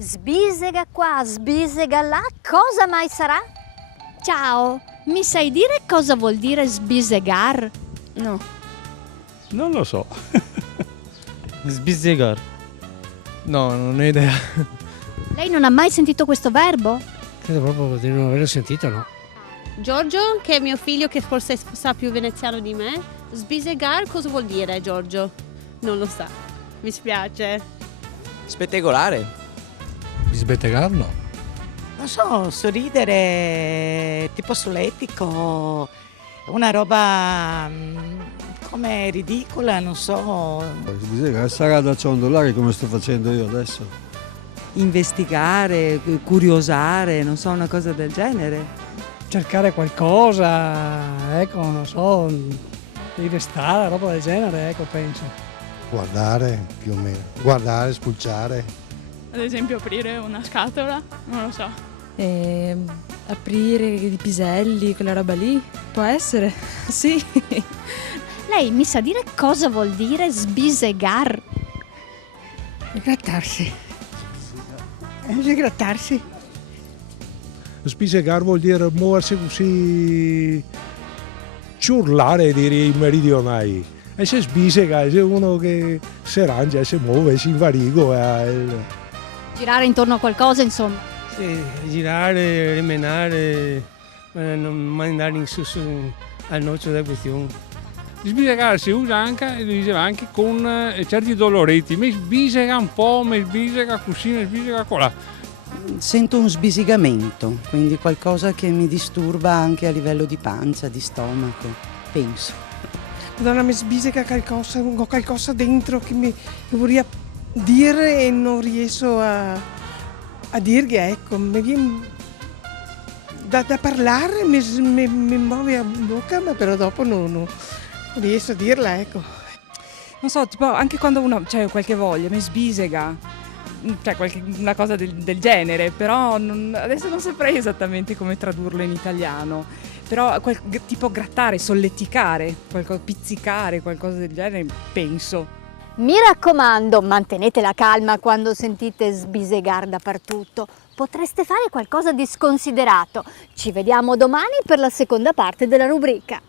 Sbisega qua, sbisega là, cosa mai sarà? Ciao, mi sai dire cosa vuol dire sbisegar? No. Non lo so. Sbisegar. No, non ho idea. Lei non ha mai sentito questo verbo? Credo proprio di non averlo sentito, no. Giorgio, che è mio figlio che forse sa più veneziano di me, sbisegar cosa vuol dire, Giorgio? Non lo sa. Mi spiace. Spettegolare. Sbettegar no. Non so, sorridere tipo solletico, una roba come ridicola, non so. Sarà da ciondolare come sto facendo io adesso. Investigare, curiosare, non so, una cosa del genere. Cercare qualcosa, ecco, non so, di restare, roba del genere, ecco, penso. Guardare, più o meno. Guardare, spulciare. Ad esempio aprire una scatola, non lo so. Aprire i piselli, quella roba lì, può essere, sì. Lei mi sa dire cosa vuol dire sbisegar? Grattarsi. Grattarsi. Spisegar vuol dire muoversi così, ciurlare direi i meridionali. E se sbisega è uno che si arrangia, si muove, si invarigo. Girare intorno a qualcosa, insomma. Sì, girare, rimenare, non mandare in su al noccio della questione. Sbisegar si usa anche, lo diceva anche con certi doloretti. Mi sbisega un po', mi sbisega così, mi sbisega colà. Sento un sbisigamento, quindi qualcosa che mi disturba anche a livello di pancia, di stomaco, penso. Madonna, mi sbisica qualcosa, ho qualcosa dentro che mi vorrei dire e non riesco a dirgli, ecco. Mi viene da parlare, mi muove la bocca, ma però dopo non riesco a dirla, ecco. Non so, tipo anche quando uno c'è qualche voglia, mi sbisega, cioè una cosa del genere, però adesso non saprei esattamente come tradurlo in italiano, però tipo grattare, solleticare, pizzicare, qualcosa del genere, penso. Mi raccomando, mantenete la calma quando sentite sbisegar dappertutto. Potreste fare qualcosa di sconsiderato. Ci vediamo domani per la seconda parte della rubrica.